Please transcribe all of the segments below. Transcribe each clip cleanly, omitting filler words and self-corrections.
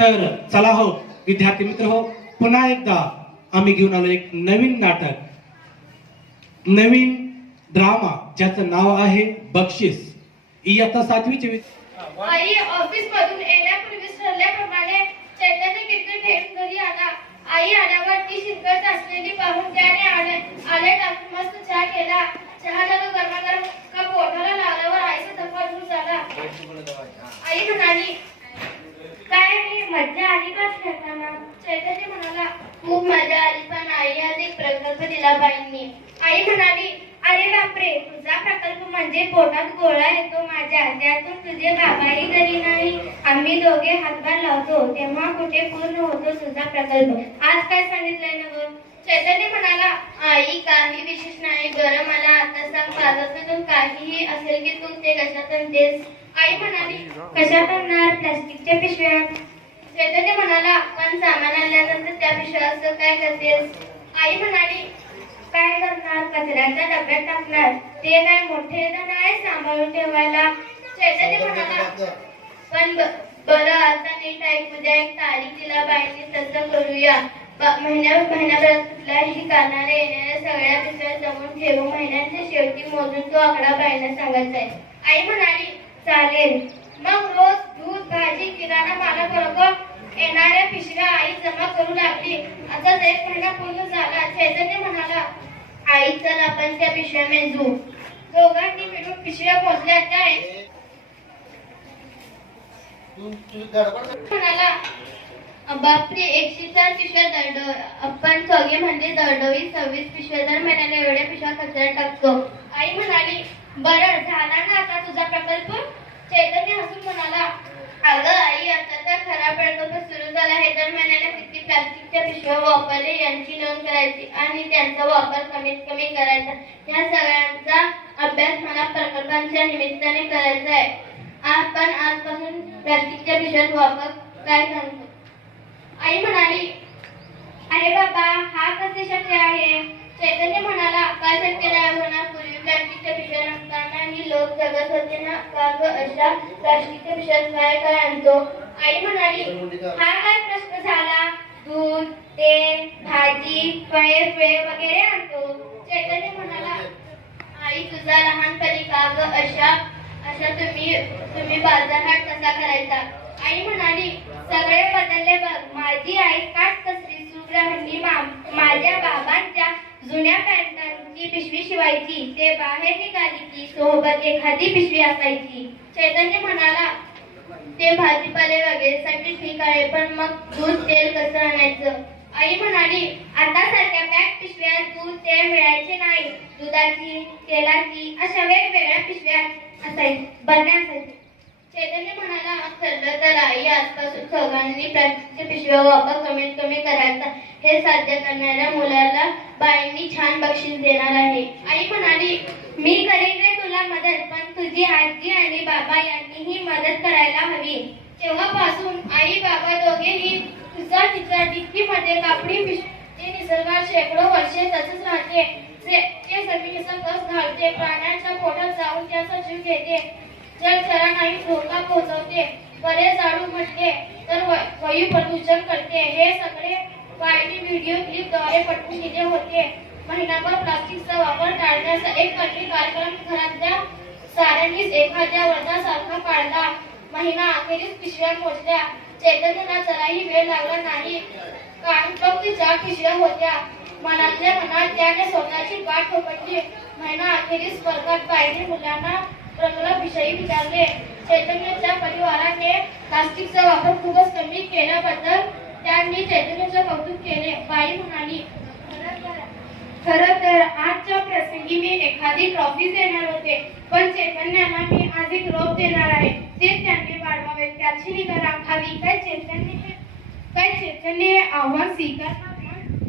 तर चला हो विद्यार्थी मित्र हो, पुन्हा एकदा आम्ही घेऊन आलो एक नवीन नाटक, नवीन ड्रामा ज्याचं नाव आहे बक्षीस. इयत्ता 7वीचे आई ऑफिस मधून येण्यापूर्वी ठरल्याप्रमाणे चैतन्य क्रिकेट खेळून घरी आला. आई आल्यावर ती शिरकत असलेली पाहून त्याने आले टाकून मस्त चहा केला. चहाला तो गरमागरम कप पोटाला लावल्यावर आईचा धक्का दूर झाला. आई म्हणाली, काय रे, मज्जा आली का खेळताना? चैतन्य म्हणाला, खूप मजा आली, पण आई आज एक प्रकल्प दिला बाईंनी. आई म्हणाली, अरे बापरे, तुझा प्रकल्प म्हणजे पोटात गोळा येतो माझ्या, त्यातून तुझे बाबाही तरी नाही, आम्ही दोघे हातभार लावतो, तेव्हा कुठे पूर्ण होतो तुझा प्रकल्प. आज काय सांगितलंय ना ग? चैतन्य म्हणाला, आई काही विशेष नाही, बरं मला आता सांग, बाजारातून काहीही असेल की तू ते कशात आणतेस? आई म्हणाली, कशात आणणार? प्लास्टिकच्या पिशव्यात. चैतन्य म्हणाला, पण सामान आणल्यानंतर त्या पिशव्या असं काय करतेस? आई म्हणाली, काय करणार? कचऱ्याच्या डब्यात टाकणार. ते काय मोठे नाही सांभाळून ठेवायला. चैतन्य म्हणाला, पण बरं आता नीट ऐक, उद्या एक तारीख दिला बाईंनी, तसं करूया. महिन्याभरात कुठल्याही कारणाने येणाऱ्या सगळ्या पिशव्या जमून ठेवू, महिन्याच्या शेवटी मोजून तो आकडा बाईंना सांगायचा आहे. आई म्हणाली, चालेल. मग रोज दूध, भाजी, किराणा मालाबरोबर येणाऱ्या पिशव्या आई जमा करू लागली. आताच 1 महिना पूर्ण झाला. चैतन्य म्हणाला, आई चल आपण त्या पिशव्या मेजू. दोघांनी मिळून पिशव्या मोजल्या. म्हणाला, बापरे, 104 पिशव्या दरड. आपण चौघे म्हणजे दरडोई 26 पिशव्या. दर महिन्याला एवढ्या पिशव्या कचऱ्यात टाकतो. आई म्हणाली, बरं झाला ना आता तुझा प्रकल्प? चैतन्य हसून म्हणाला, अगं आई, आता तर खरा प्रकल्प सुरू झाला आहे. दर महिन्याला किती प्लास्टिकच्या पिशव्या वापरले यांची नोंद करायची आणि त्यांचा वापर कमीत कमी करायचा. या सगळ्यांचा अभ्यास मला प्रकल्पांच्या निमित्ताने करायचा आहे. आपण आजपासून प्लास्टिकच्या पिशव्यात वापर काय सांगतो? आई म्हणाली, अरे बाबा, हा कसे शक्य आहे? चैतन्य म्हणाला, काय शक्य नाही होणार? पूर्वी प्लास्टिकच्या पिशव्या नसतानाही लोक जगत होते ना, का ग अशा प्लास्टिकच्या पिशव्यात काय काय आणतो? आई म्हणाली, हा काय प्रश्न झाला? दूध, तेल, भाजी, फळे वगैरे आणतो. चैतन्य म्हणाला, आई तुझा लहानपणी का ग अशा तुम्ही बाजारहाट कसा करायचा? आई म्हणाली, सगळे बदलले बघ. माझी आई काटकसरी सुगृहिणी माझ्या बाबांच्या जुन्या पॅन्टांची पिशवी शिवायची. ते बाहेर निघाली की सोबत एखादी पिशवी असायची. चैतन्य म्हणाला, ते भाजीपाले वगैरेसाठी ठीक आहे, पण मग दूध, तेल कसं आणायचं? आई म्हणाली, आता सारख्या पॅक पिशव्या दूध, तेल मिळायचे नाही. दुधाची, तेलाची अशा वेगवेगळ्या पिशव्या असायच्या. चैतन्य म्हणाला, ठरलं तर आई, आजपासून चौघांनी प्लास्टिकच्या पिशव्या वापर कमीत कमी करायचा. हे साध्य करणाऱ्या मुलाला बाईंनी छान बक्षीस देणार आहे. आई म्हणाली, मी करीन रे तुला मदत, पण तुझी आजी आणि बाबा यांनीही मदत करायला हवी. तेव्हापासून आई बाबा दोघेही तुझा तिचा डिक्कीमध्ये कापडी पिशवी निसर्गात शेकडो वर्षे तसंच राहते. ते जमिनीचा कस घालते, प्राण्यांच्या पोटात जाऊन त्याचा जीव घेते, जलचरांनाही धोका पोहोचवते, बरेच झाडू म्हटले तर वायू प्रदूषण करते. हे सगळे बाईंनी व्हिडिओ क्लिपद्वारे पटवून दिले होते. महिनाभर प्लास्टिकचा वापर टाळण्याचा एक कठीण कार्यक्रम घरातल्या साऱ्यांनीच एखाद्या व्रतासारखा पाळला. महिना अखेरीस पिशव्या मोजल्या. चैतन्याला जराही वेळ लागला नाही, कारण फक्त 4 पिशव्या होत्या. मनातल्या मनात त्याने स्वतःची पाठ थोपटली. महिना अखेरीस वर्गात बाईंनी मुलांना प्रकल्पाविषयी विचारले. चैतन्याच्या परिवाराने प्लास्टिकचा वापर खूपच कमी केल्याबद्दल त्यांनी चैतन्याचे कौतुक केले. बाई म्हणाली, खरं तर आजच्या प्रसंगी मी एखादी ट्रॉफी देणार होते, पण चैतन्याला मी आज एक रोप देणार आहे. ते त्यांनी वाढवावे, त्याची निगा राखावी. काय चैतन्य आव्हान स्वीकारणार?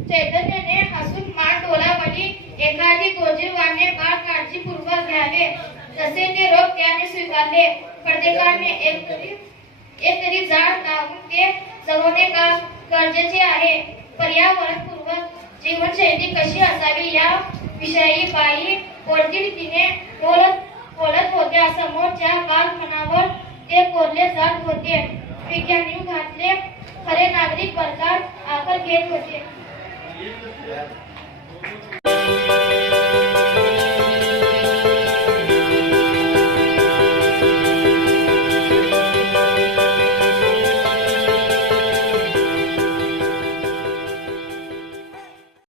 चैतन्याने हसून मान डोलावली. एखादी गोजीरवाने बाळ काळजीपूर्वक घ्यावे, तसे ते रोप त्याने स्वीकारले. प्रत्येकाने एक तरी झाड लावून ते जगवणे गरजेचे आहे. पर्यावरणपूर्वक जीवनशैली कशी असावी या विषयी बाई कोणती रीतीने बोलत होत्या. समोरच्या बालमनावर ते कोरले जात होते. विज्ञानी घातले खरे नागरिक वर्गात आकर घेत होते.